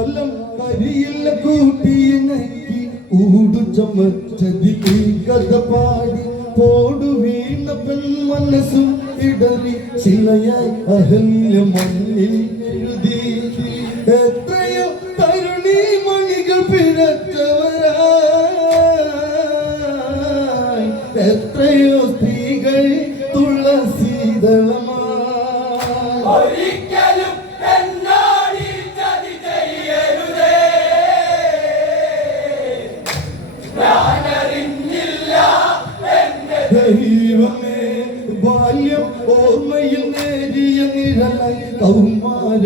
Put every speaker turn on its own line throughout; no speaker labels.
കാലം കരിയില്ല കൂട്ടിയിണക്കി ഊടു ചമച്ചതിൽ കഥ പാടി. പോടു വീണ പെൺമനസ്സും ഇടറി ശിലയായി അഹല്യ മണ്ണിൽ എഴുതി. എത്രയോ തരുണി മണികൾ പിഴച്ചവരാ എത്രയോ സ്ത്രീകൾ തുളസീതളമാ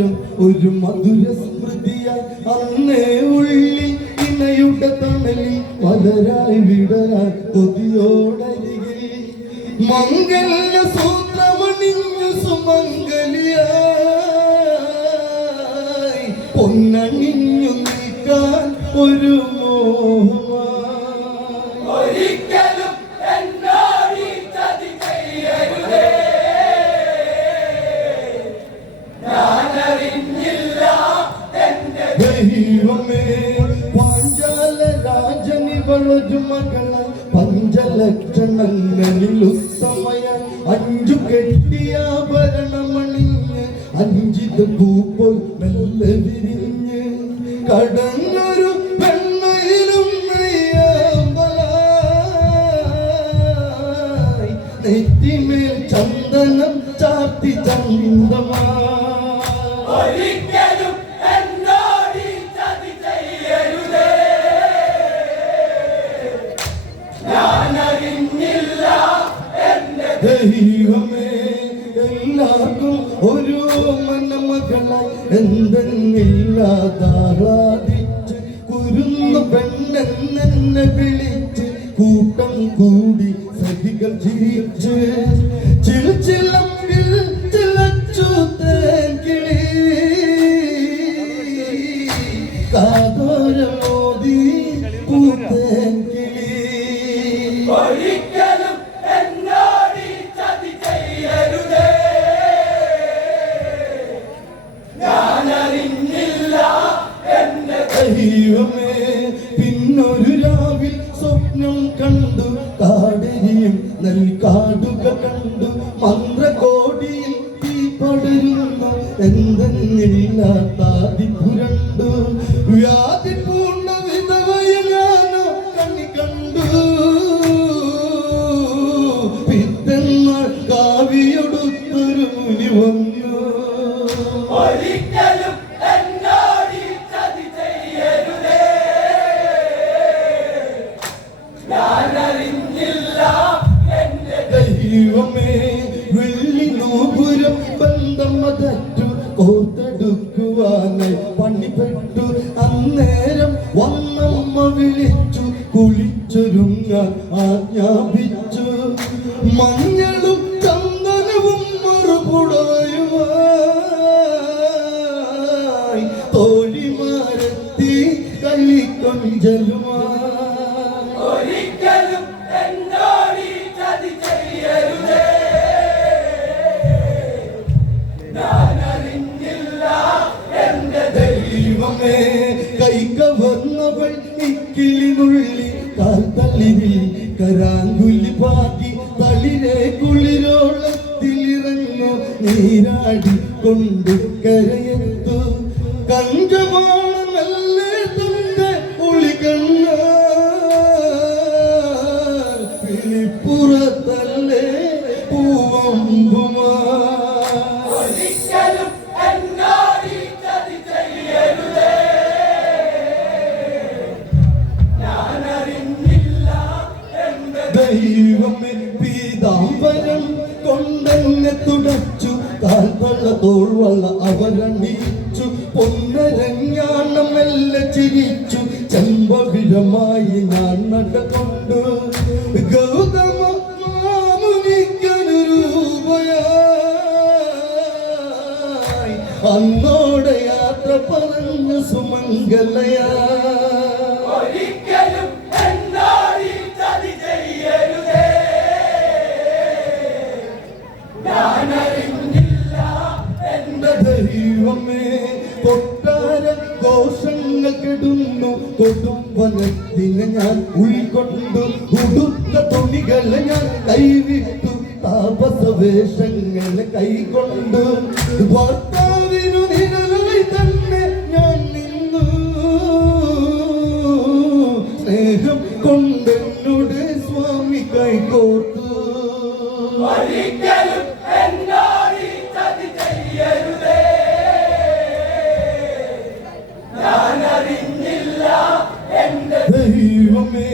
കൗമാരം ഒരു മധുര സ്മൃതിയായി അന്നേ ഉള്ളിൽ ഇണയുടെ തണലിൽ പലരായി വിടരാൻ കൊതിയോടരികിൽ. മംഗല്യ സൂത്രമണിഞ്ഞു സുമംഗലിയായി പൊന്നണിഞ്ഞു നിൽക്കാൻ ഒരു മോഹമായി ദൈവമേ പാഞ്ചാല രാജനിവളൊരു മകളായി പഞ്ചലക്ഷണങ്ങളിൽ ഉത്തമയ അഞ്ചു കെട്ടിയാഭരണമണിഞ്ഞ് അഞ്ചിത് പൂപ്പോൾ മെല്ലെ വിരിഞ്ഞ്. കടങ്ങൊരു പെണ്ണയിലും നെറ്റിമേൽ ചന്ദനം ചാർത്തി ചന്തമായി വിളിച്ച് കൂട്ടം കൂടി സഹികൾ ചിരിച്ച് പിന്നൊരു രാവിൽ സ്വപ്നം കണ്ടു കാടരിയും നെൽക്കാടുകൾ കണ്ടു. മന്ത്രകോടിയിൽ തീ പടരുന്നു എന്തെന്നില്ലാത്താതി പുരണ്ടു വ്യാധി പൂണ്ട വിധവയെ ഞാനോ കണ്ണി കണ്ടു. പിറ്റന്നാൾ കാവിയൊടുത്തൊരു മുനി വന്നു. കളിക്കൊഞ്ചലുമായി
ഒരിക്കലും എന്നോട് ചതി ചെയ്യരുതേ. ഞാനറിഞ്ഞില്ല എന്റെ
ദൈവമേ. കൈകവർന്നവൾ ഇക്കിളിനുള്ളി കാൽത്തള്ളിനിൽ കരാങ്കുലി പാകി തളിരെ കുളിരോളത്തിലിറങ്ങു നീരാടി കൊണ്ട് തോൾവള്ള അവരണിച്ചു പൊന്നരഞ്ഞാണം മെല്ലെ ചിരിച്ചു. ചെമ്പവിരമായി ഞാൻ നടക്കൊണ്ടു ഗൗതമ അന്നോടെ യാത്ര പറഞ്ഞ സുമംഗലയാ കെടുന്നു. കൊടുംവനത്തിന് ഞാൻ ഉൾക്കൊണ്ടു. ഉടുത്ത തുണികളെ ഞാൻ കൈവിട്ടു. താപസവേഷങ്ങളെ കൈകൊണ്ട്. ഭർത്താവിനു നിഴലായി തന്നെ ഞാൻ നിന്നു. സ്നേഹം കൊണ്ടെന്നോട് സ്വാമി കൈകോർത്തു
അറിഞ്ഞില്ല എന്റെ
ദൈവമേ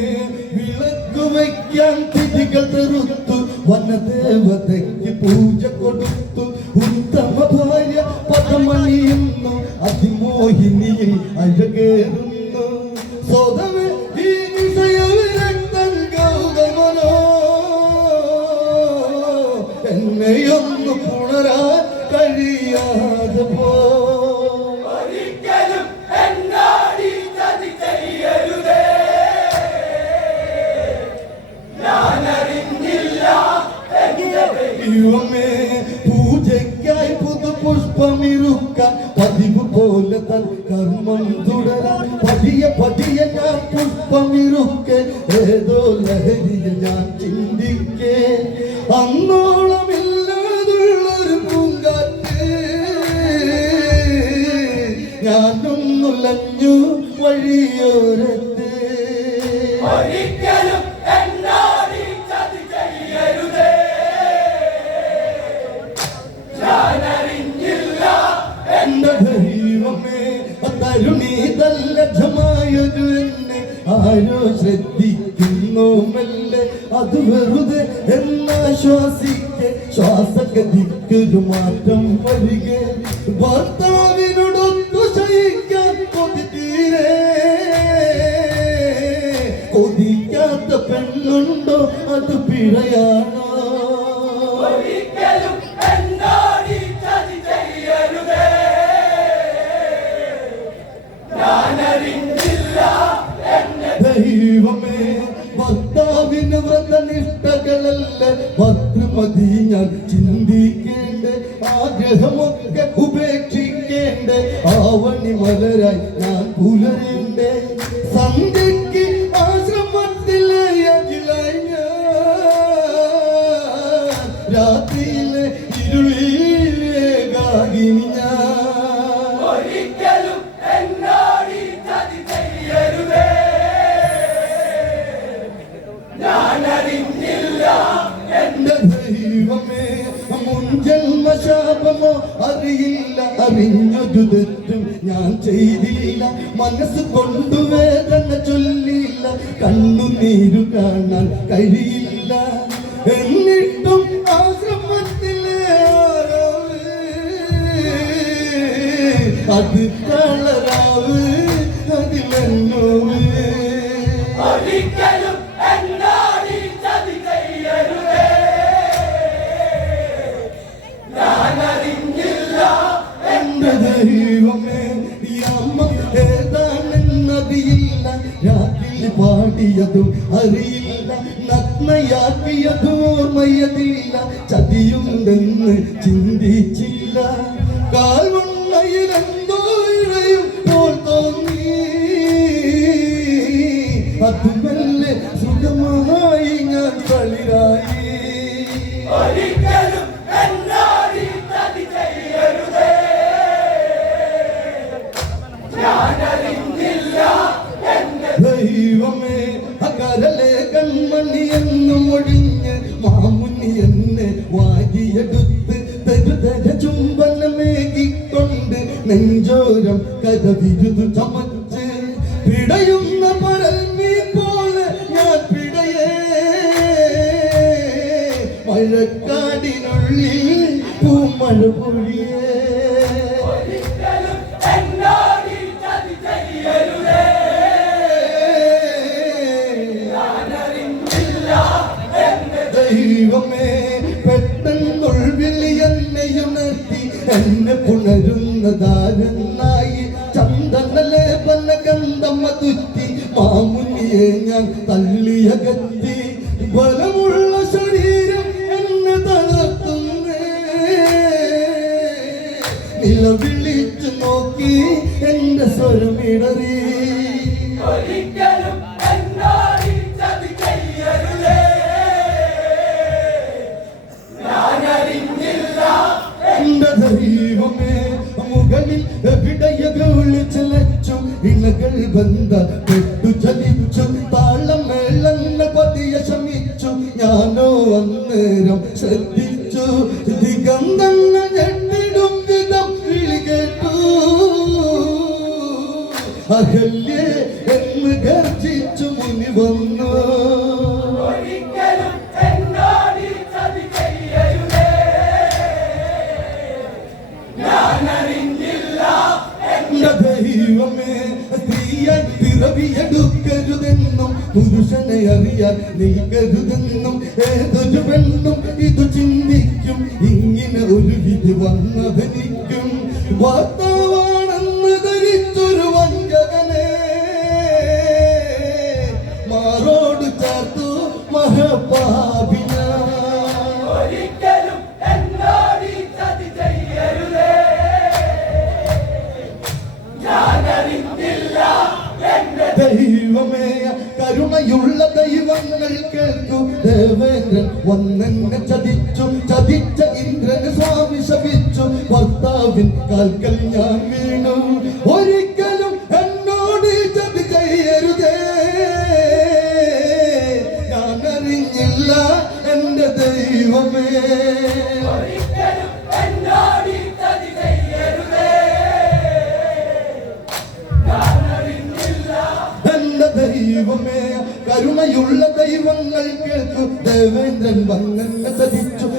വിളക്ക് വയ്ക്കാൻ തിരികൾ തെറുത്തു വന്ന ദേവതയ്ക്ക് പൂജ കൊടുത്തു. ഉത്തമ ഭാര്യ പദമണിയുന്നു. അതിമോഹിനിയിൽ അഴകേറുന്നു. സ്വതമേ ഈ വിഷയവിരക്തൻ ഗൗതമനോ എന്നെയൊന്നു പുണരാൻ കഴിയാതെ പോ. ദൈവമേ പൂജയ്ക്കായി പുതുപുഷ്പമിരുക്കാൻ പതിവ് പോലെ തൻ കർമ്മം തുടരാൻ പതിയെ പതിയെ ഞാൻ പുഷ്പമിറുക്കെ ഏതോ ലഹരിയിൽ ഞാൻ ചിന്തിക്കേ. അന്നോളമില്ലാതുള്ളൊരു ആരോ ശ്രദ്ധിക്കുന്നു മെല്ലെ. അത് വെറുതെ എന്നാശ്വാസിക്കെ ശ്വാസഗതിക്കൊരു മാറ്റം വരിക. ഭർത്താവിനോടൊത്തു ശയിക്കാൻ കൊതി തീരെ. കൊതിക്കാത്ത പെണ്ണുണ്ടോ? അത് പിഴയാണോ? വ്രതനിഷ്ഠകളല്ല ഭദ്രമതി ഞാൻ ചിന്തിക്കേണ്ട? ആഗ്രഹമൊക്കെ ഉപേക്ഷിക്കേണ്ട? ആവണി മലരായി ഞാൻ പുലരേണ്ടേ? സന്ധ്യക്ക് ആശ്രമത്തിലെ അഖിലായി അറിയില്ല. അറിഞ്ഞൊരു തെറ്റും ഞാൻ ചെയ്തില്ല. മനസ്സ് കൊണ്ടു വേദന ചൊല്ലില്ല. കണ്ണു നീരു കാണാൻ കഴിയില്ല. എന്നിട്ടും ആശ്രമത്തിലെ അത് കളറാവ്. പാടിയതും അറിയില്ല. നഗ്നയാക്കിയതും ഓർമ്മയതില്ല. ചതിയുണ്ടെന്ന് ചിന്തിച്ചില്ല. കാൽവണ്ണയിലെന്തോ കരവിരുതു ചമച്ച് പിടയുന്ന പരൽമീ പോലെ ഞാൻ പിടയേ മഴക്കാടിനുള്ളിൽ പൂമഴ പൊഴിയേ. ദൈവമേ പെട്ടെന്നൊഴിവിളി എന്നെയുണർത്തി എന്നെ പുണരുന്നതാരെന്നായി ചന്ദനലെ തുത്തി മാമുനിയെ ഞാൻ തള്ളിയകത്തി ബലമുള്ള ശരീരം എന്നെ തളർത്തുന്നേ. നിലവിളിച്ചു നോക്കി എന്റെ സ്വരമിടറി
ഒരിക്കലും എന്റെ ദൈവമേ
മുകളിൽ എവിടെ ഇളകൾ വന്ന പെട്ടു ചലിച്ചു താളം മേളന്ന പതിയ ശമിച്ചു. ഞാനോ അന്നേരം ശ്രദ്ധിച്ചു. ദിഗന്ധം ഞെട്ടിടും വിധം വിളി
കേട്ടു. അഹല്യേ എന്ന് ഗർജിച്ചു മുനി വന്നു. അറിയാൻ
നിൽക്കരുതെന്നും ഏതൊരു പെണ്ണും ഇത് ചിന്തിക്കും. ഇങ്ങനെ ഒരു വിധി വന്നതെനിക്കും. വാർത്താവാണെന്ന് ശപിച്ചു ഭർത്താവിൻ കാൽക്കൽ ഞാൻ വീണു. ഒരിക്കലും എന്നോട് ചതി ചെയ്യരുതേ. ഞാൻ അറിഞ്ഞില്ല എന്റെ ദൈവമേ ദൈവമേ കരുണയുള്ള ദൈവങ്ങൾ കേൾക്കു. ദേവേന്ദ്രൻ ചതിച്ച. ഇന്ദ്രന്റെ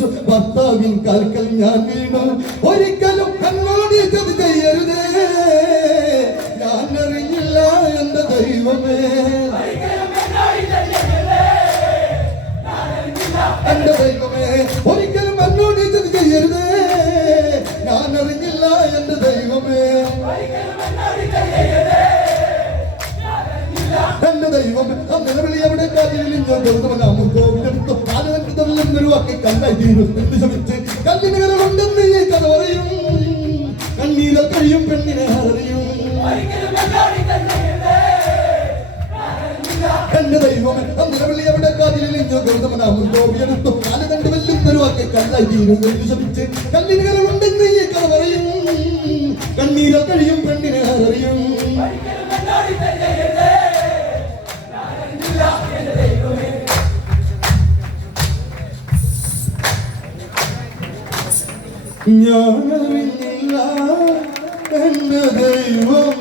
ശപിച്ചു ഭർത്താവിൻ കാൽക്കൽ ഞാൻ വീണു. ഒരിക്കലും എന്നോട് ചത് ചെയ്യരുതേ. ഞാൻ അറിഞ്ഞില്ല എന്റെ ദൈവമേ. എന്റെ ദൈവമേ ഒരിക്കലും എന്നോട് ചതി ചെയ്യരുതേ. ഞാൻ അറിഞ്ഞില്ല എന്റെ ദൈവമേ. എന്റെ ദൈവം ആ നിലവിളി എവിടെ? കോവിലെടുത്തു കാലവന്റെ തൊഴിലെന്നൊരു വാക്കി കല്ലായി തീരും എന്ന് ശമിച്ച്? കല്ലിന് കരമുണ്ടെന്ന് ഈ കഥ പറയും. കണ്ണീരെ കഴിയും പെണ്ണിനെ അറിയും. വാക്കി കണ്ണീരൽ കഴിയും ഞാനറിഞ്ഞില്ല എന്റെ ദൈവമേ